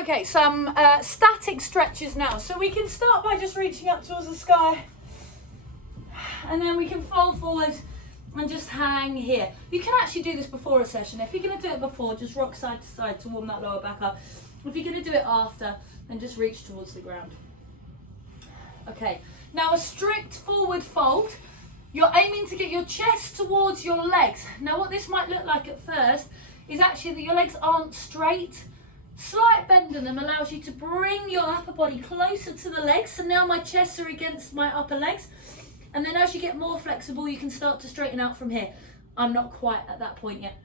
Okay, some static stretches now. So we can start by just reaching up towards the sky, and then we can fold forward and just hang here. You can actually do this before a session. If you're going to do it before, just rock side to side to warm that lower back up. If you're going to do it after, then just reach towards the ground. Okay, now a strict forward fold. You're aiming to get your chest towards your legs. Now what this might look like at first is actually that your legs aren't straight. Slight bend in them allows you to bring your upper body closer to the legs. So now my chests are against my upper legs. And then as you get more flexible, you can start to straighten out from here. I'm not quite at that point yet.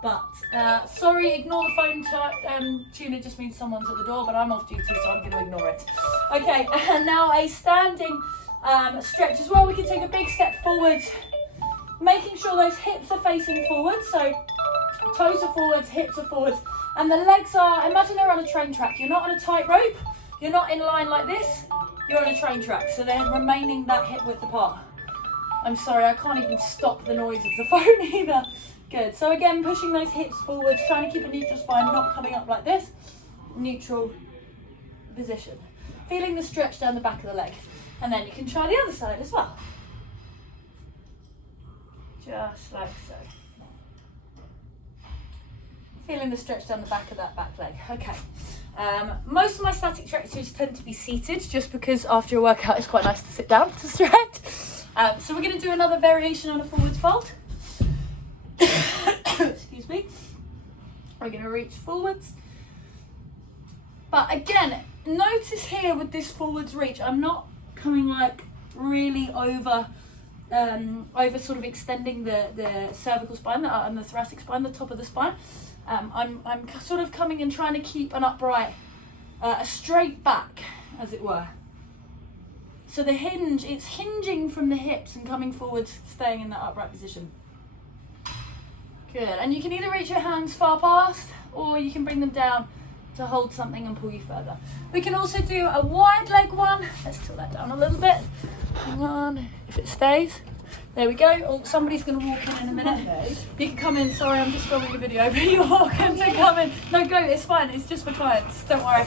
But, sorry, ignore the phone tune. It just means someone's at the door, but I'm off duty, so I'm going to ignore it. Okay, and now a standing stretch as well. We can take a big step forward, making sure those hips are facing forward. So toes are forwards, hips are forwards, and the legs are, imagine they're on a train track. You're not on a tight rope, you're not in line like this, you're on a train track. So they're remaining that hip width apart. I'm sorry, I can't even stop the noise of the phone either. Good, so again, pushing those hips forwards, trying to keep a neutral spine, not coming up like this. Neutral position. Feeling the stretch down the back of the leg. And then you can try the other side as well. Just like so. Feeling the stretch down the back of that back leg. Okay. Most of my static stretches tend to be seated, just because after a workout it's quite nice to sit down to stretch. So we're going to do another variation on a forwards fold. Excuse me. We're going to reach forwards. But again, notice here with this forwards reach, I'm not coming like really over sort of extending the cervical spine and the thoracic spine, the top of the spine. I'm sort of coming and trying to keep an upright, a straight back, as it were. So the hinge, it's hinging from the hips and coming forwards, staying in that upright position. Good, and you can either reach your hands far past, or you can bring them down to hold something and pull you further. We can also do a wide leg one. Let's tilt that down a little bit. Hang on, if it stays. There we go. Oh, somebody's going to walk in a minute. You can come in. Sorry, I'm just filming a video, but you're welcome to come in. No, go. It's fine. It's just for clients. Don't worry.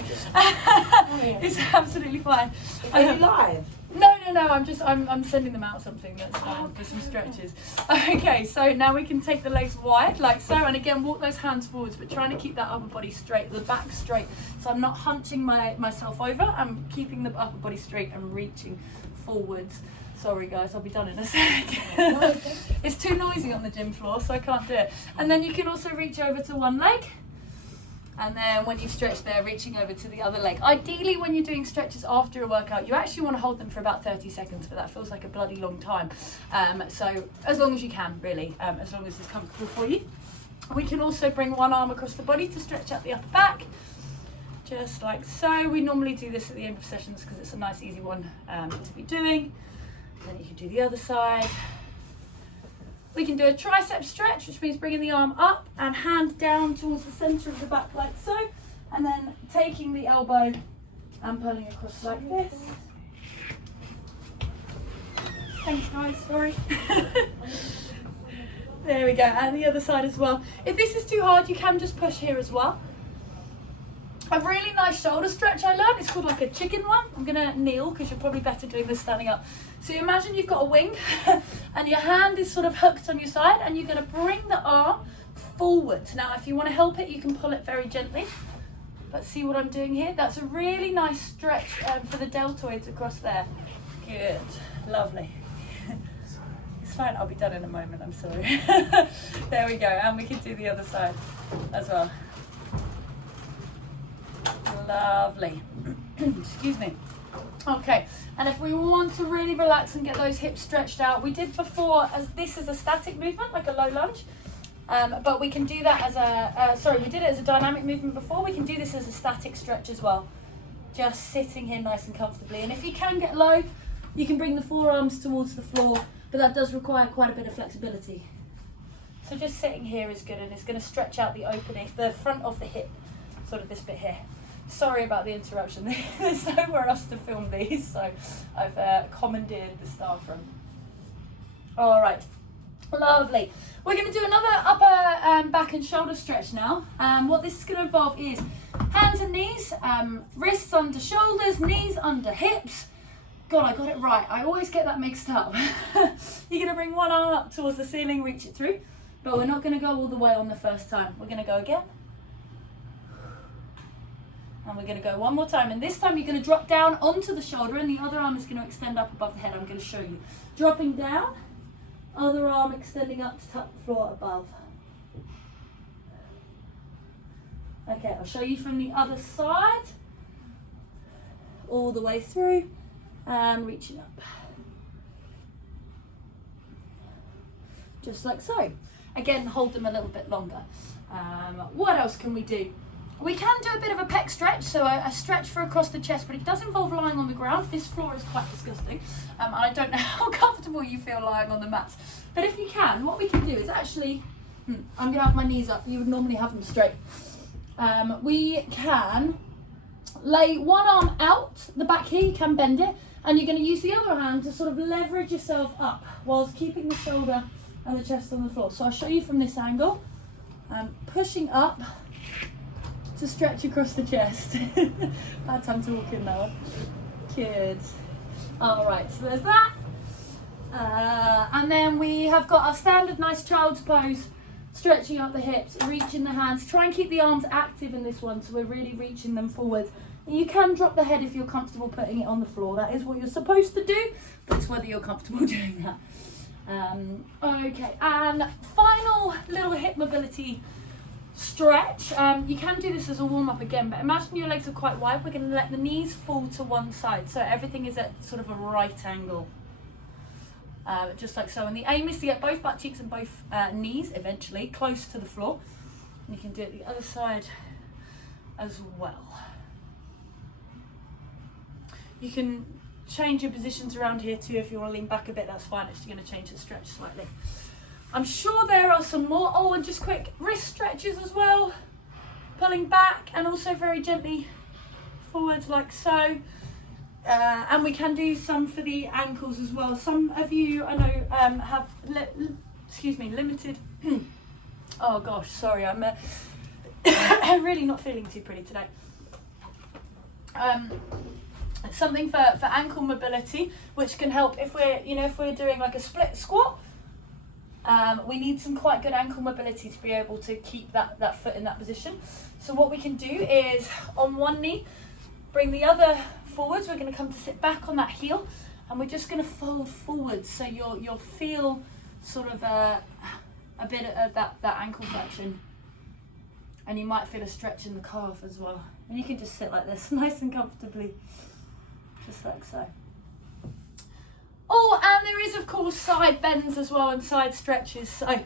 It's absolutely fine. Are you live? No. I'm sending them out something that's fine for some stretches. Okay, so now we can take the legs wide, like so, and again, walk those hands forwards, but trying to keep that upper body straight, the back straight. So I'm not hunching myself over. I'm keeping the upper body straight and reaching forwards. Sorry guys, I'll be done in a sec. It's too noisy on the gym floor, so I can't do it. And then you can also reach over to one leg. And then when you've stretched there, reaching over to the other leg. Ideally, when you're doing stretches after a workout, you actually want to hold them for about 30 seconds, but that feels like a bloody long time. So as long as you can, really, as long as it's comfortable for you. We can also bring one arm across the body to stretch out the upper back, just like so. We normally do this at the end of sessions because it's a nice, easy one to be doing. Then you can do the other side. We can do a tricep stretch, which means bringing the arm up and hand down towards the center of the back like so, and then taking the elbow and pulling across like this. Thanks guys, sorry. There we go, and the other side as well. If this is too hard, you can just push here as well. A really nice shoulder stretch I learned, it's called like a chicken one. I'm gonna kneel because you're probably better doing this standing up. So you imagine you've got a wing and your hand is sort of hooked on your side, and you're gonna bring the arm forward. Now if you wanna help it, you can pull it very gently. But see what I'm doing here? That's a really nice stretch for the deltoids across there. Good, lovely. It's fine, I'll be done in a moment, I'm sorry. There we go, and we can do the other side as well. Lovely. Excuse me. Okay, and if we want to really relax and get those hips stretched out, we did before as this is a static movement, like a low lunge, but we can do that as we did it as a dynamic movement before. We can do this as a static stretch as well, just sitting here nice and comfortably. And if you can get low, you can bring the forearms towards the floor, but that does require quite a bit of flexibility. So just sitting here is good, and it's going to stretch out the opening, the front of the hip, sort of this bit here. Sorry about the interruption. There's nowhere else to film these, so I've commandeered the staff room. All right, Lovely. We're going to do another upper back and shoulder stretch now. What this is going to involve is hands and knees, wrists under shoulders, knees under hips. God, I got it right. I always get that mixed up. You're going to bring one arm up towards the ceiling, reach it through, but we're not going to go all the way on the first time. We're going to go again. And we're going to go one more time. And this time you're going to drop down onto the shoulder and the other arm is going to extend up above the head. I'm going to show you. Dropping down, other arm extending up to touch the floor above. Okay, I'll show you from the other side. All the way through and reaching up. Just like so. Again, hold them a little bit longer. What else can we do? We can do a bit of a pec stretch, so a stretch for across the chest, but it does involve lying on the ground. This floor is quite disgusting, and I don't know how comfortable you feel lying on the mats. But if you can, what we can do is actually, I'm going to have my knees up. You would normally have them straight. We can lay one arm out the back here, you can bend it, and you're going to use the other hand to sort of leverage yourself up whilst keeping the shoulder and the chest on the floor. So I'll show you from this angle. Pushing up to stretch across the chest. Bad time to walk in now. Good. Alright, so there's that. And then we have got our standard nice child's pose, stretching up the hips, reaching the hands. Try and keep the arms active in this one, so we're really reaching them forward. You can drop the head if you're comfortable putting it on the floor. That is what you're supposed to do, but it's whether you're comfortable doing that. Okay, and final little hip mobility stretch. You can do this as a warm-up again, but imagine your legs are quite wide. We're going to let the knees fall to one side, so everything is at sort of a right angle, just like so. And the aim is to get both butt cheeks and both knees eventually close to the floor. And you can do it the other side as well. You can change your positions around here too. If you want to lean back a bit, that's fine. It's just going to change the stretch slightly. I'm sure there are some more. Oh, and just quick wrist stretches as well. Pulling back and also very gently forwards like so. And we can do some for the ankles as well. Some of you, I know, have, limited. Oh gosh, sorry, I'm really not feeling too pretty today. Something for ankle mobility, which can help if we're doing like a split squat. We need some quite good ankle mobility to be able to keep that foot in that position. So what we can do is on one knee, bring the other forwards. We're going to come to sit back on that heel, and we're just going to fold forwards. So you'll feel sort of a bit of that ankle flexion, and you might feel a stretch in the calf as well. And you can just sit like this, nice and comfortably, just like so. Oh, and there is of course side bends as well and side stretches. So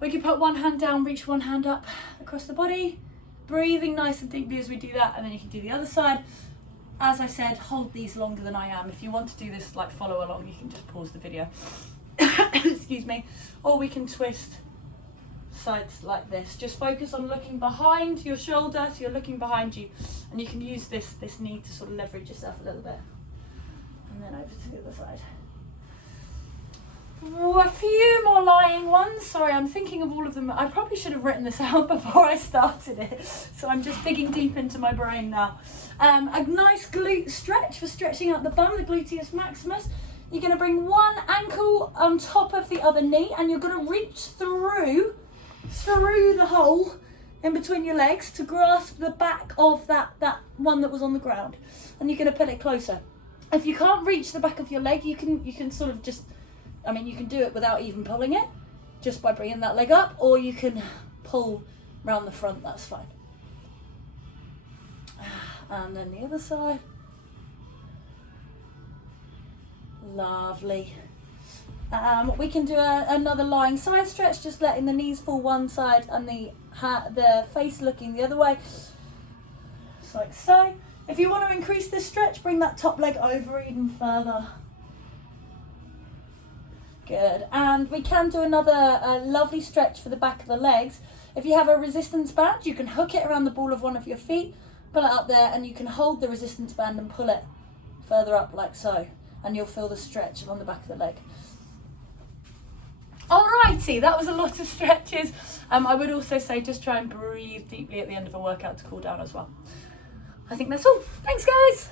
we can put one hand down, reach one hand up across the body, breathing nice and deeply as we do that, and then you can do the other side. As I said, hold these longer than I am. If you want to do this, like follow along, you can just pause the video. Excuse me. Or we can twist sides like this. Just focus on looking behind your shoulder, so you're looking behind you, and you can use this knee to sort of leverage yourself a little bit. And then over to the other side. A few more lying ones. Sorry, I'm thinking of all of them. I probably should have written this out before I started it, so I'm just digging deep into my brain now. A nice glute stretch for stretching out the bum, the gluteus maximus. You're going to bring one ankle on top of the other knee, and you're going to reach through the hole in between your legs to grasp the back of that one that was on the ground, and you're going to put it closer. If you can't reach the back of your leg, you can sort of just, you can do it without even pulling it, just by bringing that leg up, or you can pull round the front, that's fine. And then the other side. Lovely. We can do another lying side stretch, just letting the knees fall one side and the face looking the other way, just like so. If you want to increase this stretch, bring that top leg over even further. Good. And we can do another lovely stretch for the back of the legs. If you have a resistance band, you can hook it around the ball of one of your feet, pull it up there, and you can hold the resistance band and pull it further up like so, and you'll feel the stretch along the back of the leg. Alrighty, that was a lot of stretches. I would also say just try and breathe deeply at the end of a workout to cool down as well. I think that's all. Thanks, guys.